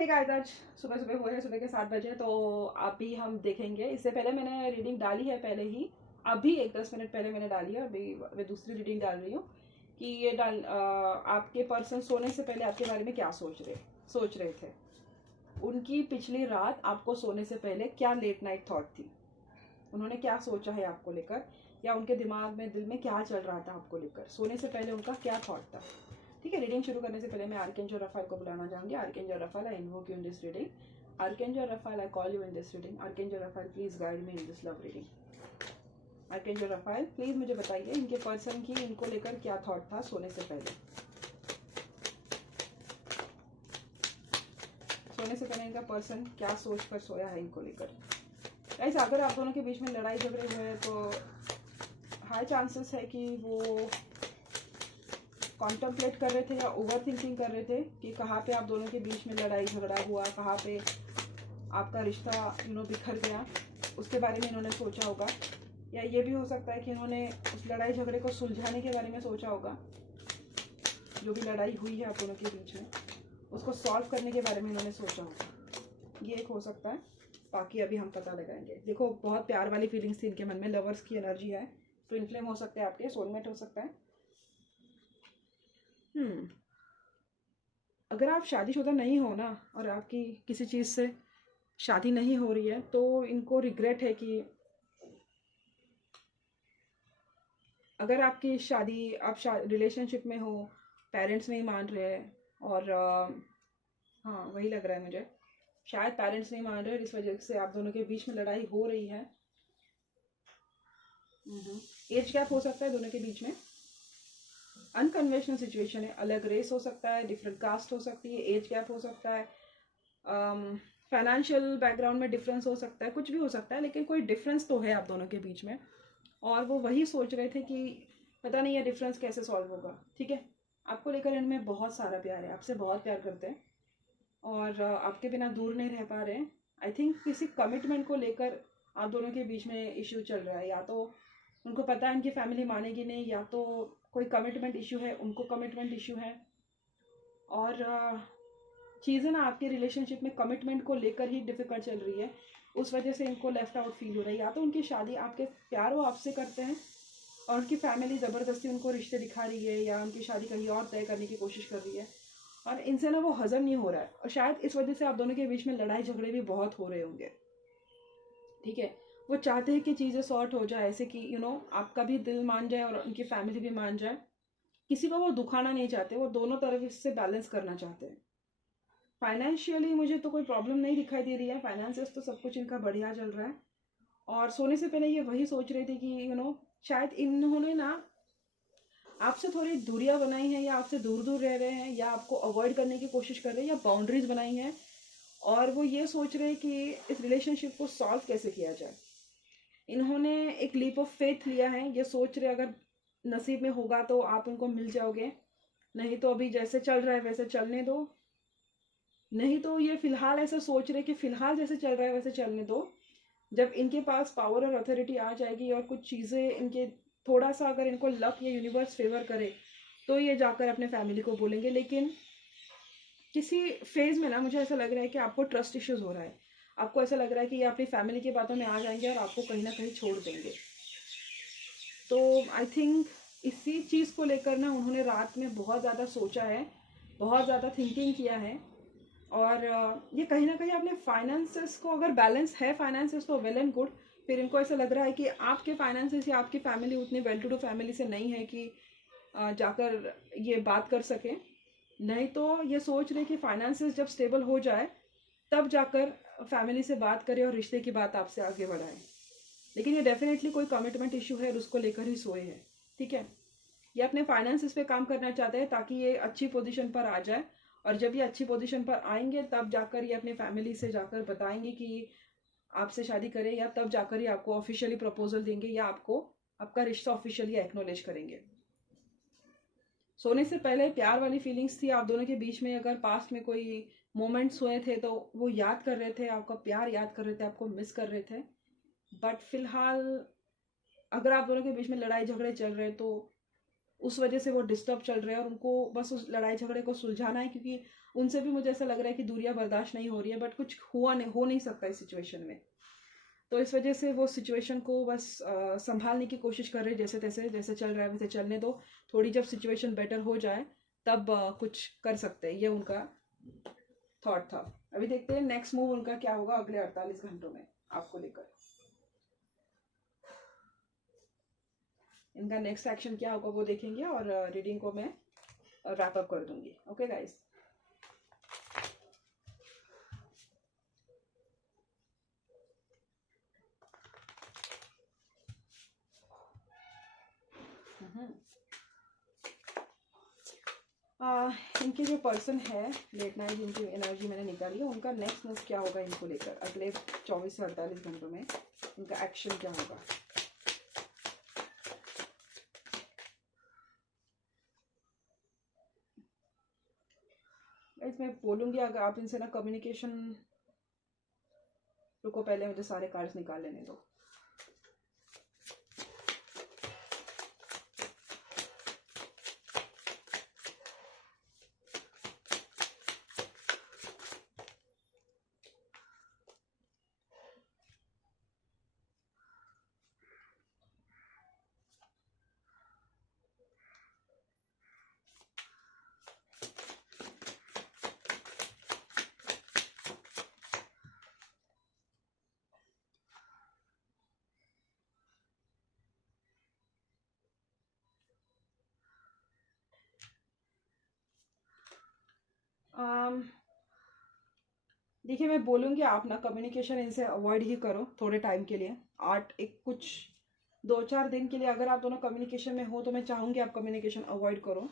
Hey guys, आज सुबह सुबह हुए हैं, सुबह के 7 बजे। तो अभी हम देखेंगे। इससे पहले मैंने रीडिंग डाली है पहले ही, अभी एक 10 मिनट पहले मैंने डाली है। अभी मैं दूसरी रीडिंग डाल रही हूँ कि ये आपके पर्सन सोने से पहले आपके बारे में क्या सोच रहे थे। उनकी पिछली रात आपको सोने से पहले क्या लेट नाइट थॉट थी, उन्होंने क्या सोचा है आपको लेकर, या उनके दिमाग में दिल में क्या चल रहा था आपको लेकर, सोने से पहले उनका क्या थॉट था। ठीक है, रीडिंग शुरू करने से पहले मैं आर्कएंजल रफाल को बुलाना चाहूंगी। Archangel Rafale, I invoke you in this reading. Archangel Rafale, I call you in this reading. Archangel Rafale, please guide me in this love reading. Archangel Rafale, please मुझे बताइए इनके पर्सन की इनको लेकर क्या थॉट था सोने से पहले। सोने से पहले इनका पर्सन क्या सोच कर सोया है इनको लेकर। गाइस, अगर आप दोनों के बीच में लड़ाई झगड़े हुए हैं तो हाई चांसेस है कि वो कॉन्टम्पलेट कर रहे थे या ओवर थिंकिंग कर रहे थे कि कहाँ पे आप दोनों के बीच में लड़ाई झगड़ा हुआ, कहाँ पे आपका रिश्ता बिखर गया, उसके बारे में इन्होंने सोचा होगा। या ये भी हो सकता है कि इन्होंने उस लड़ाई झगड़े को सुलझाने के बारे में सोचा होगा। जो भी लड़ाई हुई है आप दोनों के बीच में, उसको सॉल्व करने के बारे में इन्होंने सोचा होगा। ये एक हो सकता है, बाकी अभी हम पता लगाएंगे। देखो, बहुत प्यार वाली फीलिंग्स थी इनके मन में, लवर्स की एनर्जी है। तो इनफ्लेम हो सकते हैं आपके, सोलमेट हो सकता है। अगर आप शादीशुदा नहीं हो ना, और आपकी किसी चीज़ से शादी नहीं हो रही है, तो इनको रिग्रेट है कि अगर आपकी शादी, आप रिलेशनशिप में हो, पेरेंट्स नहीं मान रहे हैं, और हाँ वही लग रहा है मुझे, शायद पेरेंट्स नहीं मान रहे हैं, इस वजह से आप दोनों के बीच में लड़ाई हो रही है। एज गैप हो सकता है दोनों के बीच में। अनकन्वेंशनल सिचुएशन है, अलग रेस हो सकता है, डिफरेंट कास्ट हो सकती है, एज गैप हो सकता है, फाइनेंशियल बैकग्राउंड में डिफरेंस हो सकता है, कुछ भी हो सकता है, लेकिन कोई डिफरेंस तो है आप दोनों के बीच में। और वो वही सोच रहे थे कि पता नहीं ये डिफरेंस कैसे सॉल्व होगा। ठीक है, आपको लेकर इनमें बहुत सारा प्यार है, आपसे बहुत प्यार करते हैं, और आपके बिना दूर नहीं रह पा रहे हैं। आई थिंक किसी कमिटमेंट को लेकर आप दोनों के बीच में इश्यू चल रहा है। या तो उनको पता है इनकी फैमिली मानेगी नहीं, या तो कोई कमिटमेंट इश्यू है, उनको कमिटमेंट इश्यू है। और चीज़ें ना आपके रिलेशनशिप में कमिटमेंट को लेकर ही डिफिकल्ट चल रही है, उस वजह से इनको लेफ्ट आउट फील हो रहा है। या तो उनकी शादी, आपके प्यार वो आपसे करते हैं और उनकी फैमिली ज़बरदस्ती उनको रिश्ते दिखा रही है, या उनकी शादी कहीं और तय करने की कोशिश कर रही है, और इनसे ना वो हजम नहीं हो रहा है, और शायद इस वजह से आप दोनों के बीच में लड़ाई झगड़े भी बहुत हो रहे होंगे। ठीक है, वो चाहते हैं कि चीज़ें सॉर्ट हो जाए, ऐसे कि आपका भी दिल मान जाए और उनकी फैमिली भी मान जाए। किसी को वो दुखाना नहीं चाहते, वो दोनों तरफ इससे बैलेंस करना चाहते हैं। फाइनेंशियली मुझे तो कोई प्रॉब्लम नहीं दिखाई दे रही है, फाइनेंसेस तो सब कुछ इनका बढ़िया चल रहा है। और सोने से पहले ये वही सोच रहे थे कि शायद इन्होंने ना आपसे थोड़ी दूरियां बनाई हैं, या आपसे दूर दूर रह रहे हैं, या आपको अवॉइड करने की कोशिश कर रहे हैं, या बाउंड्रीज बनाई हैं। और वो ये सोच रहे हैं कि इस रिलेशनशिप को सॉल्व कैसे किया जाए। इन्होंने एक लीप ऑफ फेथ लिया है, ये सोच रहे अगर नसीब में होगा तो आप उनको मिल जाओगे, नहीं तो अभी जैसे चल रहा है वैसे चलने दो। नहीं तो ये फिलहाल ऐसा सोच रहे कि फिलहाल जैसे चल रहा है वैसे चलने दो। जब इनके पास पावर और अथॉरिटी आ जाएगी और कुछ चीज़ें इनके, थोड़ा सा अगर इनको लक या यूनिवर्स फेवर करे, तो ये जाकर अपने फैमिली को बोलेंगे। लेकिन किसी फेज में ना मुझे ऐसा लग रहा है कि आपको ट्रस्ट इश्यूज हो रहा है, आपको ऐसा लग रहा है कि ये अपनी फैमिली की बातों में आ जाएंगे और आपको कहीं ना कहीं छोड़ देंगे। तो आई थिंक इसी चीज़ को लेकर ना उन्होंने रात में बहुत ज़्यादा सोचा है, बहुत ज़्यादा थिंकिंग किया है। और ये कहीं ना कहीं अपने फाइनेंसेस को, अगर बैलेंस है फाइनेंसेस तो वेल एंड गुड। फिर इनको ऐसा लग रहा है कि आपके फाइनेंसेस या आपकी फैमिली उतनी वेल टू डू फैमिली से नहीं है कि जाकर ये बात कर सकें। नहीं तो ये सोच रहे कि फाइनेंसेस जब स्टेबल हो जाए तब जाकर फैमिली से बात करें और रिश्ते की बात आपसे आगे बढ़ाएं। लेकिन ये डेफिनेटली कोई कमिटमेंट इशू है और उसको लेकर ही सोए हैं। ठीक है, ये अपने फाइनेंसेस पे काम करना चाहते हैं ताकि ये अच्छी पोजीशन पर आ जाए, और जब ये अच्छी पोजीशन पर आएंगे तब जाकर ये अपनी फैमिली से जाकर बताएंगे कि आपसे शादी करें, या तब जाकर ये आपको ऑफिशियली प्रपोजल देंगे, या आपको आपका रिश्ता ऑफिशियली एक्नॉलेज करेंगे। सोने से पहले प्यार वाली फीलिंग्स थी आप दोनों के बीच में। अगर पास्ट में कोई मोमेंट्स हुए थे तो वो याद कर रहे थे, आपका प्यार याद कर रहे थे, आपको मिस कर रहे थे। बट फिलहाल अगर आप दोनों के बीच में लड़ाई झगड़े चल रहे तो उस वजह से वो डिस्टर्ब चल रहे हैं और उनको बस उस लड़ाई झगड़े को सुलझाना है, क्योंकि उनसे भी मुझे ऐसा लग रहा है कि दूरियां बर्दाश्त नहीं हो रही है, बट कुछ हो नहीं सकता इस सिचुएशन में। तो इस वजह से वो सिचुएशन को बस संभालने की कोशिश कर रहे हैं, जैसे तैसे, जैसे चल रहा है वैसे चलने दो, थोड़ी जब सिचुएशन बेटर हो जाए तब कुछ कर सकते हैं, ये उनका थॉट था। अभी देखते हैं नेक्स्ट मूव उनका क्या होगा अगले 48 घंटों में आपको लेकर। इनका नेक्स्ट एक्शन क्या होगा वो देखेंगे और रीडिंग को मैं रैप अप कर दूंगी। ओके गाइस, इनके जो पर्सन है लेट नाइट, जिनकी एनर्जी मैंने निकाली है, उनका नेक्स्ट मूव क्या होगा इनको लेकर अगले 24 से 48 घंटों में, इनका एक्शन क्या होगा। मैं बोलूंगी अगर आप इनसे ना कम्युनिकेशन, रुको पहले मुझे सारे कार्ड्स निकाल लेने दो। देखिए मैं बोलूँगी आप ना कम्युनिकेशन इनसे अवॉइड ही करो थोड़े टाइम के लिए, कुछ 2-4 दिन के लिए अगर आप दोनों कम्युनिकेशन में हो तो मैं चाहूँगी आप कम्युनिकेशन अवॉइड करो,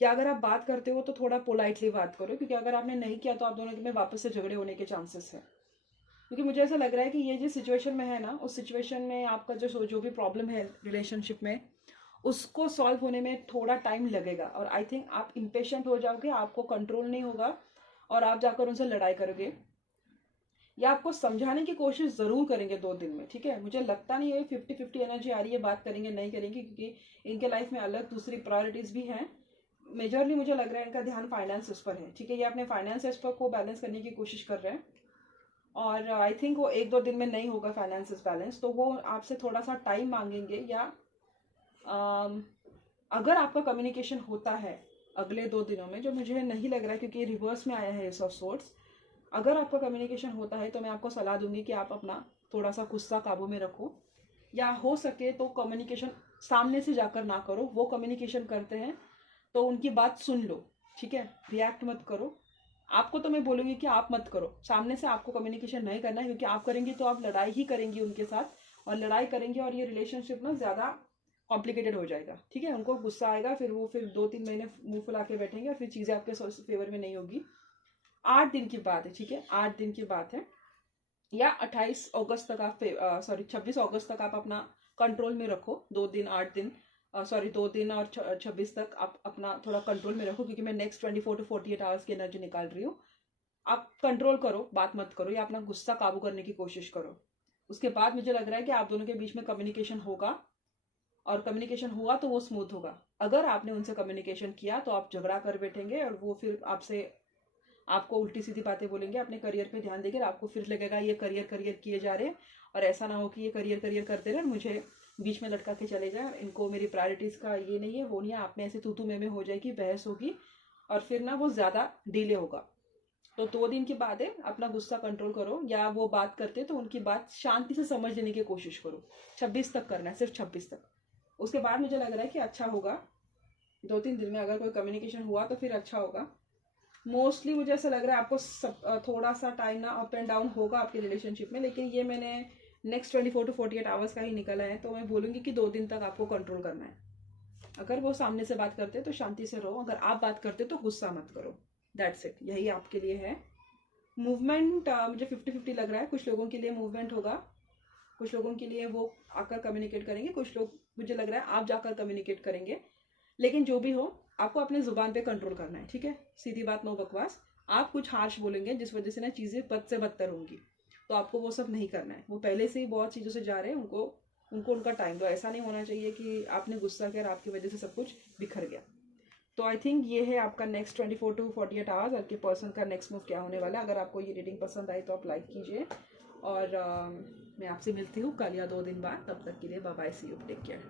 या अगर आप बात करते हो तो थोड़ा पोलाइटली बात करो, क्योंकि अगर आपने नहीं किया तो आप दोनों में वापस से झगड़े होने के चांसेस है। क्योंकि मुझे ऐसा लग रहा है कि ये जिस सिचुएशन में है ना, उस सिचुएशन में आपका जो भी प्रॉब्लम है रिलेशनशिप में, उसको सॉल्व होने में थोड़ा टाइम लगेगा, और आई थिंक आप इम्पेशेंट हो जाओगे, आपको कंट्रोल नहीं होगा और आप जाकर उनसे लड़ाई करोगे, या आपको समझाने की कोशिश जरूर करेंगे 2 दिन में। ठीक है, मुझे लगता नहीं है 50-50 एनर्जी आ रही है, बात करेंगे नहीं करेंगे, क्योंकि इनके लाइफ में अलग दूसरी प्रायोरिटीज भी हैं। मेजरली मुझे लग रहा है इनका ध्यान फाइनेंसेस पर है। ठीक है, ये अपने फाइनेंसेस पर को बैलेंस करने की कोशिश कर रहे हैं, और आई थिंक वो 1-2 दिन में नहीं होगा फाइनेंसेस बैलेंस, तो वो आपसे थोड़ा सा टाइम मांगेंगे, या अगर आपका कम्युनिकेशन होता है अगले 2 दिनों में, जो मुझे नहीं लग रहा है क्योंकि रिवर्स में आया है एस ऑफ सोर्ड्स, अगर आपका कम्युनिकेशन होता है तो मैं आपको सलाह दूंगी कि आप अपना थोड़ा सा गुस्सा काबू में रखो, या हो सके तो कम्युनिकेशन सामने से जाकर ना करो। वो कम्युनिकेशन करते हैं तो उनकी बात सुन लो, ठीक है, रिएक्ट मत करो। आपको तो मैं बोलूँगी कि आप मत करो, सामने से आपको कम्युनिकेशन नहीं करना है, क्योंकि आप करेंगे तो आप लड़ाई ही करेंगी उनके साथ, और लड़ाई करेंगे और ये रिलेशनशिप ना ज़्यादा कॉम्प्लिकेटेड हो जाएगा। ठीक है, उनको गुस्सा आएगा, फिर वो 2-3 महीने मुंह फुला के बैठेंगे और फिर चीज़ें आपके फेवर में नहीं होगी। 8 दिन की बात है, ठीक है, 8 दिन की बात है, या 28 अगस्त तक आप 26 अगस्त तक आप अपना कंट्रोल में रखो। 2 दिन 8 दिन 2 दिन और 26 तक आप अपना थोड़ा कंट्रोल में रखो, क्योंकि मैं नेक्स्ट 24 to 48 आवर्स की एनर्जी निकाल रही हूँ। आप कंट्रोल करो, बात मत करो, या अपना गुस्सा काबू करने की कोशिश करो। उसके बाद मुझे लग रहा है कि आप दोनों के बीच में कम्युनिकेशन होगा, और कम्युनिकेशन हुआ तो वो स्मूथ होगा। अगर आपने उनसे कम्युनिकेशन किया तो आप झगड़ा कर बैठेंगे, और वो फिर आपको उल्टी सीधी बातें बोलेंगे, अपने करियर पे ध्यान देकर आपको फिर लगेगा ये करियर करियर किए जा रहे हैं, और ऐसा ना हो कि ये करियर करियर करते रहे मुझे बीच में लटका के चले जाए, इनको मेरी प्रायोरिटीज़ का ये नहीं है वो नहीं है, आप में ऐसे तू में हो जाएगी, बहस होगी, और फिर ना वो ज़्यादा डिले होगा। तो 2 दिन के बाद है, अपना गुस्सा कंट्रोल करो, या वो बात करते तो उनकी बात शांति से समझ लेने की कोशिश करो। 26 तक करना है, सिर्फ 26 तक। उसके बाद मुझे लग रहा है कि अच्छा होगा, 2-3 दिन में अगर कोई कम्युनिकेशन हुआ तो फिर अच्छा होगा। मोस्टली मुझे ऐसा लग रहा है आपको थोड़ा सा टाइम ना अप एंड डाउन होगा आपके रिलेशनशिप में, लेकिन ये मैंने नेक्स्ट 24 to 48 आवर्स का ही निकला है, तो मैं बोलूँगी कि 2 दिन तक आपको कंट्रोल करना है। अगर वो सामने से बात करते तो शांति से रहो, अगर आप बात करते तो गुस्सा मत करो। दैट्स इट, यही आपके लिए है। मूवमेंट मुझे 50-50 लग रहा है। कुछ लोगों के लिए मूवमेंट होगा, कुछ लोगों के लिए वो आकर कम्युनिकेट करेंगे, कुछ लोग मुझे लग रहा है आप जाकर कम्युनिकेट करेंगे। लेकिन जो भी हो, आपको अपने जुबान पे कंट्रोल करना है, ठीक है, सीधी बात, नो बकवास। आप कुछ हार्श बोलेंगे जिस वजह से ना चीज़ें बद से बदतर होंगी, तो आपको वो सब नहीं करना है। वो पहले से ही बहुत चीज़ों से जा रहे हैं, उनको उनका टाइम दो। ऐसा नहीं होना चाहिए कि आपने गुस्सा किया और आपकी वजह से सब कुछ बिखर गया। तो आई थिंक ये है आपका नेक्स्ट 24 to 48 आवर्स आपके पर्सन का नेक्स्ट मूव क्या होने वाला है। अगर आपको ये रीडिंग पसंद आई तो आप लाइक कीजिए, और मैं आपसे मिलती हूँ कल या 2 दिन बाद। तब तक के लिए bye bye, see you, take care.